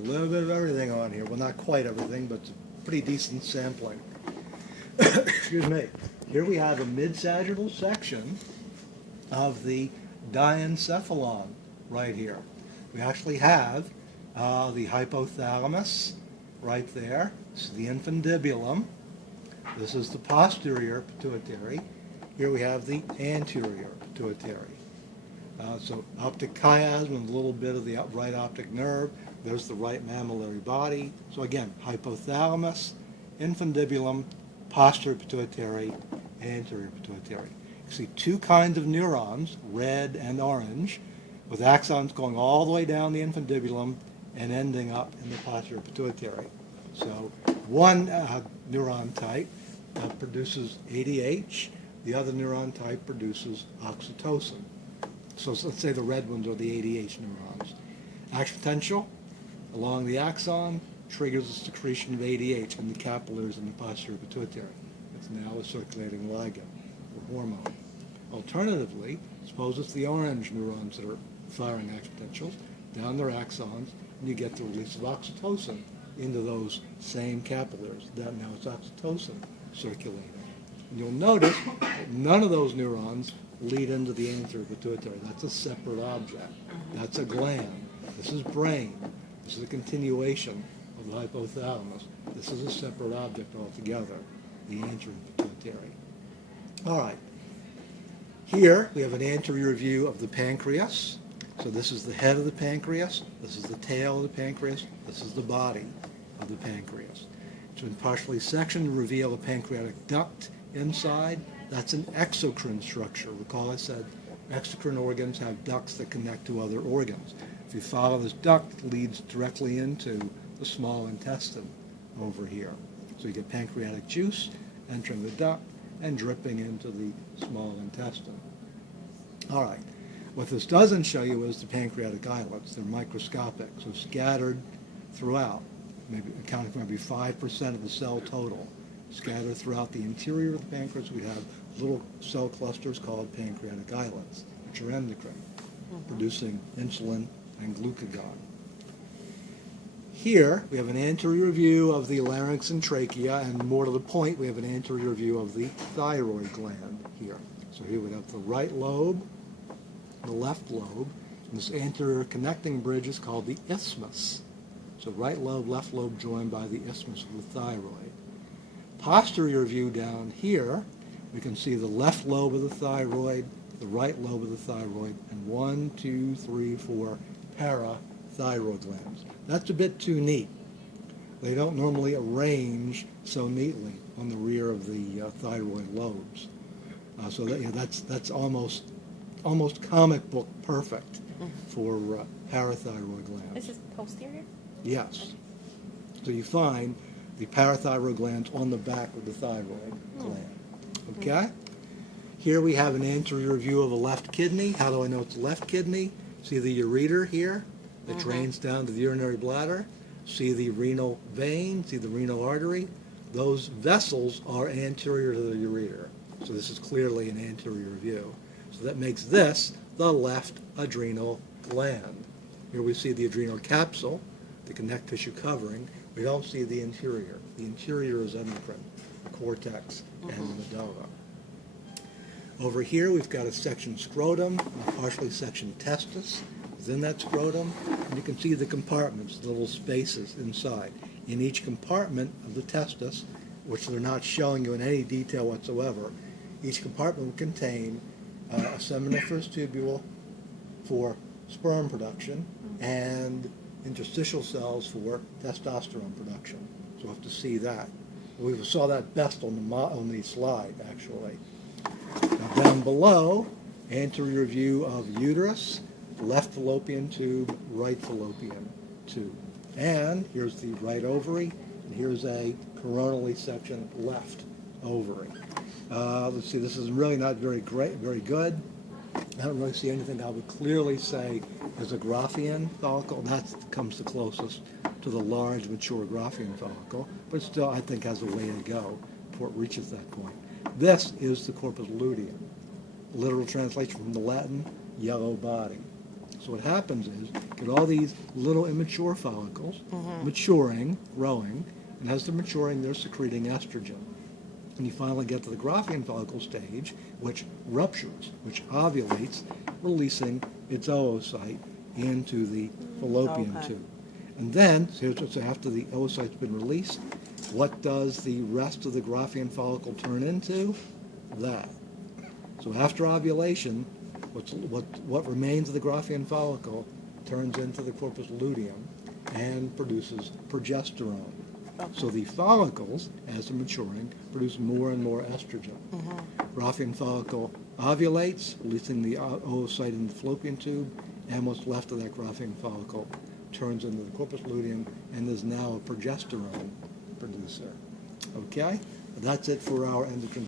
little bit of everything on here. Well, not quite everything, but it's a pretty decent sampling. Excuse me. Here we have a mid-sagittal section of the diencephalon right here. We actually have the hypothalamus right there. This is the infundibulum. This is the posterior pituitary. Here we have the anterior pituitary. So optic chiasm and a little bit of the right optic nerve. There's the right mammillary body. So again, hypothalamus, infundibulum, posterior pituitary, anterior pituitary. You see two kinds of neurons, red and orange, with axons going all the way down the infundibulum and ending up in the posterior pituitary. So one neuron type produces ADH, the other neuron type produces oxytocin. So let's say the red ones are the ADH neurons. Action potential along the axon triggers the secretion of ADH in the capillaries in the posterior pituitary. It's now a circulating ligand or hormone. Alternatively, suppose it's the orange neurons that are firing action potentials down their axons, and you get the release of oxytocin into those same capillaries. Now it's oxytocin circulating. And you'll notice that none of those neurons lead into the anterior pituitary. That's a separate object. That's a gland. This is brain. This is a continuation of the hypothalamus. This is a separate object altogether, the anterior pituitary. All right. Here we have an anterior view of the pancreas. So this is the head of the pancreas. This is the tail of the pancreas. This is the body of the pancreas. It's been partially sectioned to reveal a pancreatic duct inside. That's an exocrine structure. Recall I said exocrine organs have ducts that connect to other organs. If you follow this duct, it leads directly into the small intestine over here. So you get pancreatic juice entering the duct and dripping into the small intestine. All right. What this doesn't show you is the pancreatic islets. They're microscopic, so scattered throughout, maybe accounting for maybe 5% of the cell total. Scattered throughout the interior of the pancreas, we have little cell clusters called pancreatic islets, which are endocrine, producing insulin and glucagon. Here, we have an anterior view of the larynx and trachea, and more to the point, we have an anterior view of the thyroid gland here. So here we have the right lobe, the left lobe, and this anterior connecting bridge is called the isthmus. So right lobe, left lobe joined by the isthmus of the thyroid. Posterior view down here, we can see the left lobe of the thyroid, the right lobe of the thyroid, and 1, 2, 3, 4 parathyroid glands. That's a bit too neat. They don't normally arrange so neatly on the rear of the thyroid lobes. So that, that's almost comic book perfect for parathyroid glands. This is posterior? Yes. So you find the parathyroid glands on the back of the thyroid gland. Okay? Here we have an anterior view of a left kidney. How do I know it's a left kidney? See the ureter here that drains down to the urinary bladder? See the renal vein? See the renal artery? Those vessels are anterior to the ureter. So this is clearly an anterior view. So that makes this the left adrenal gland. Here we see the adrenal capsule, the connect tissue covering. We don't see the interior. The interior is endocrine, the cortex, and the medulla. Over here, we've got a sectioned scrotum, a partially sectioned testis within that scrotum, and you can see the compartments, the little spaces inside. In each compartment of the testis, which they're not showing you in any detail whatsoever, each compartment will contain a seminiferous tubule for sperm production and interstitial cells for testosterone production. So we'll have to see that. We saw that best on the slide, actually. Now down below, anterior view of uterus, left fallopian tube, right fallopian tube. And here's the right ovary, and here's a coronally sectioned left ovary. Let's see, this is really not very good. I don't really see anything I would clearly say is a Graafian follicle. That comes the closest to the large, mature Graafian follicle, but still I think has a way to go before it reaches that point. This is the corpus luteum. Literal translation from the Latin, yellow body. So what happens is, get all these little immature follicles maturing, growing, and as they're maturing, they're secreting estrogen. And you finally get to the Graafian follicle stage, which ruptures, which ovulates, releasing its oocyte into the fallopian tube. And then, so after the oocyte's been released, what does the rest of the Graafian follicle turn into? That. So after ovulation, what remains of the Graafian follicle turns into the corpus luteum and produces progesterone. So the follicles, as they're maturing, produce more and more estrogen. Graafian follicle ovulates, releasing the oocyte in the fallopian tube, and what's left of that Graafian follicle turns into the corpus luteum and is now a progesterone producer. Okay? That's it for our endocrine